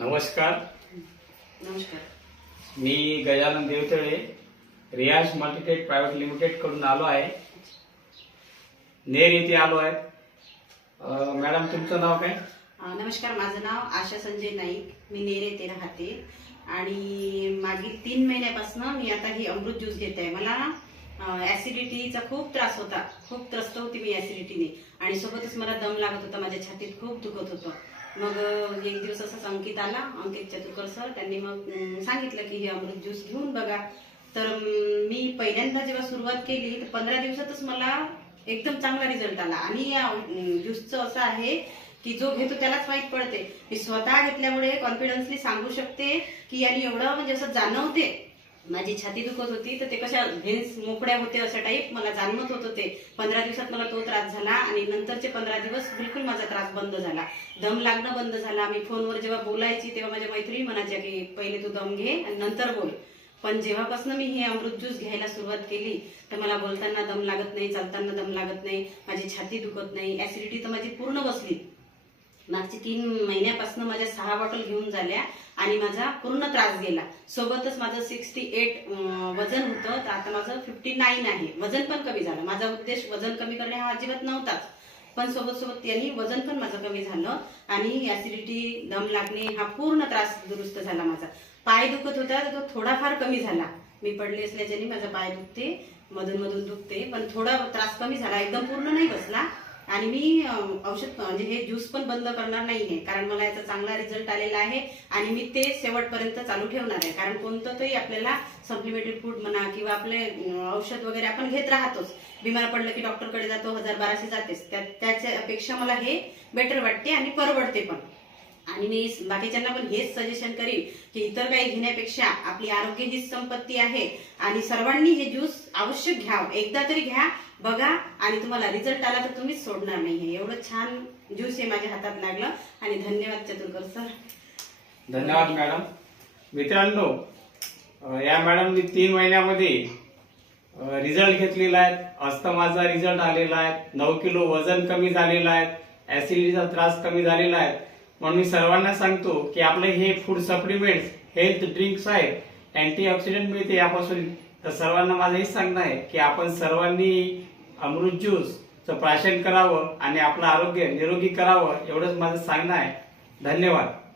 नमस्कार मी गजानन देवतळे रियाज मल्टीटेट private limited कडून आलो आहे नेर येथे आलो आहे मॅडम तुमचं नाव काय नमस्कार माझं नाव आशा संजय नाईक मी नेर येथे राहते आणि मागील तीन महिन्यापासून मी आता ही अमृत ज्यूस घेत आहे मला ऍसिडिटीचा खूप त्रास होता खूप त्रस्त होती मी ऍसिडिटीने आणि सोबतच मला दम लागत होता माझ्या छातीत खूप दुखत होतं मग एक दिवस असाच अंकित आला अंकित चतुर्कर सर त्यांनी मग सांगितलं की हे अमृत ज्यूस घेऊन बघा तर मी पहिल्यांदा जेव्हा सुरुवात केली तर पंधरा दिवसातच मला एकदम चांगला रिझल्ट आला आणि या ज्यूसचं असं आहे की जो घेतो त्यालाच वाईट पडते मी स्वतः घेतल्यामुळे कॉन्फिडन्सली सांगू शकते की याने एवढं म्हणजे असं जाणवते माझी छाती दुखत होती तर ते कशा व्हेन्स मोकड्या होते अशा टाईप मला जाणवत होत होते पंधरा दिवसात मला तो त्रास झाला आणि नंतरचे पंधरा दिवस बिलकुल माझा त्रास बंद झाला दम लागणं बंद झाला मी फोनवर जेव्हा बोलायची तेव्हा माझ्या मैत्रिणी म्हणायच्या की पहिले तू दम घे आणि नंतर बोल पण जेव्हापासून मी हे अमृत ज्यूस घ्यायला सुरुवात केली तर मला बोलताना दम लागत नाही चालताना दम लागत नाही माझी छाती दुखत नाही ऍसिडिटी तर माझी पूर्ण बसली मागची तीन महिन्यापासून माझ्या सहा बॉटल घेऊन झाल्या आणि माझा पूर्ण त्रास गेला सोबतच माझं सिक्स्टी एट वजन होतं तर आता माझं फिफ्टी नाईन आहे वजन पण कमी झालं माझा उद्देश वजन कमी करणे हा अजिबात नव्हताच पण सोबत सोबत त्यांनी वजन पण माझं कमी झालं आणि ऍसिडिटी दम लागणे हा पूर्ण त्रास दुरुस्त झाला माझा पाय दुखत होता तर तो थोडाफार कमी झाला मी पडले असल्याच्याने माझा पाय दुखते मधून मधून दुखते पण थोडा त्रास कमी झाला एकदम पूर्ण नाही बसला आणि मी औषध म्हणजे हे ज्यूस पण बंद करणार नाहीये कारण मला याचा चांगला रिझल्ट आलेला आहे आणि मी ते शेवटपर्यंत चालू ठेवणार आहे कारण कोणतं तरी आपल्याला सप्लिमेंटरी फूड म्हणा किंवा आपले औषध वगैरे आपण घेत राहतोच बिमार पडलं की डॉक्टरकडे जातो हजार बाराशे जातेच त्याच्या अपेक्षा मला हे बेटर वाटते आणि परवडते पण आणि मी बाकीच्यांना पण हेच सजेशन करीन की इतर काही घेण्यापेक्षा आपली आरोग्य ही संपत्ती आहे आणि सर्वांनी हे ज्यूस अवश्य घ्या एकदा तरी घ्या बघा आणि तुम्हाला रिझल्ट आला तर तुम्हीच सोडणार हे एवढं छान ज्यूस हे माझ्या हातात लागलं आणि धन्यवाद चतुर्कर सर धन्यवाद मॅडम मित्रांनो या मॅडमनी तीन महिन्यामध्ये रिझल्ट घेतलेला आहे अस्तमाचा रिझल्ट आलेला आहे नऊ किलो वजन कमी झालेला आहे ऍसिडिटीचा त्रास कमी झालेला आहे म्हणून मी सर्वांना सांगतो की आपले हे फूड सप्लिमेंट्स हेल्थ ड्रिंक्स आहेत अँटीऑक्सिडंट मिळते यापासून तर सर्वांना माझं हेच सांगणं आहे की आपण सर्वांनी अमृत ज्यूसचं प्राशन करावं आणि आपलं आरोग्य निरोगी करावं एवढंच माझं सांगणं आहे धन्यवाद